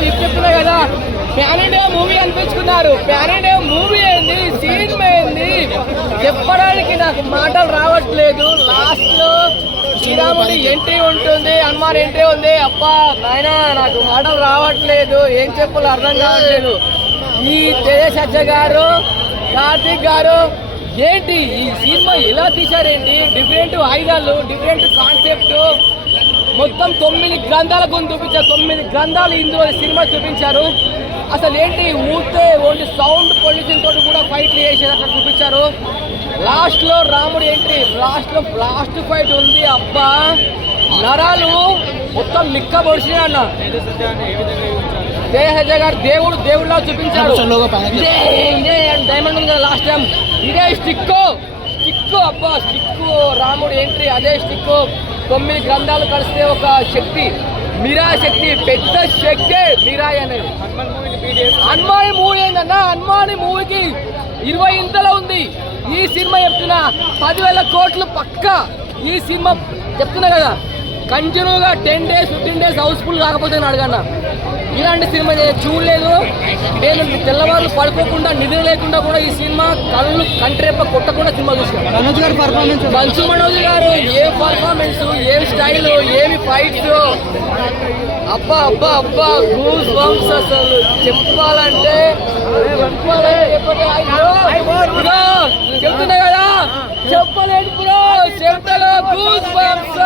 ఇప్పుడు చెప్తున్నా కదా. ప్యాన్ ఇండియా మూవీ అనిపించుకున్నారు. ప్యాన్ ఇండియా మూవీ ఏంది? సినిమా ఏంది? చెప్పడానికి నాకు మాటలు రావట్లేదు. లాస్ట్లో శ్రీరాముడి ఎంట్రీ ఉంటుంది హనుమాన్ ఎంట్రీ ఉంది. అబ్బా నాయన నాకు మాటలు రావట్లేదు. ఏం చెప్పాలో అర్థం కావట్లేదు. ఈ జయసజ్జ గారు కార్తిక్ గారు ఏంటి ఈ సినిమా ఎలా తీశారేంటి? డిఫరెంట్ ఆయుధాలు డిఫరెంట్ కాన్సెప్ట్ మొత్తం తొమ్మిది గ్రంథాల గురించి చూపించారు. తొమ్మిది గ్రంథాలు ఇందులో సినిమా చూపించారు. అసలు ఏంటి? ఊతే ఓన్లీ సౌండ్ పొల్యూషన్ తోటి కూడా ఫైట్లు చేసేటట్టు చూపించారు. లాస్ట్లో రాముడు ఎంట్రీ లాస్ట్లో లాస్ట్ ఫైట్ ఉంది. అబ్బా! నరాలు మొత్తం మిక్క పొడిచిన అన్న. దేహజ గారు దేవుడు దేవుడిలా చూపించాడు. ఇదే ఇదే డైమండ్ ఉంది కదా లాస్ట్ టైం ఇదే స్టిక్ స్టిక్ అబ్బా స్టిక్ రాముడు ఎంట్రీ అదే స్టిక్ తొమ్మిది గ్రంథాలు కలిస్తే ఒక శక్తి మీరా శక్తి పెద్ద శక్తి మీరాయి అనేది. హనుమాని మూవీ ఏందన్నా? హనుమాని మూవీకి ఇరవై ఇంతలో ఉంది. ఈ సినిమా చెప్తున్నా పదివేల కోట్లు పక్క ఈ సినిమా చెప్తున్నా కదా. కంటిన్యూగా ten days fifteen days house full కాకపోతే నేను అడగన్నా. ఇలాంటి సినిమా నేను చూడలేదు. నేను తెల్లవారు పడుకోకుండా నిద్ర లేకుండా కూడా ఈ సినిమా కళ్ళు కంట్రేప కొట్టకుండా సినిమా చూసాను. మనోజ్ గారి పర్ఫార్మెన్స్ మంచు మనోజ్ గారు ఏ పర్ఫార్మెన్స్ స్టైల్ ఏమి ఫైట్స్ అబ్బా అబ్బా అబ్బా గూస్ బంప్స్ అసలు. చెప్పాలంటే చెప్తున్నా కదా? చెప్పలేదు బ్రో చెప్తలో గూస్ బంప్స్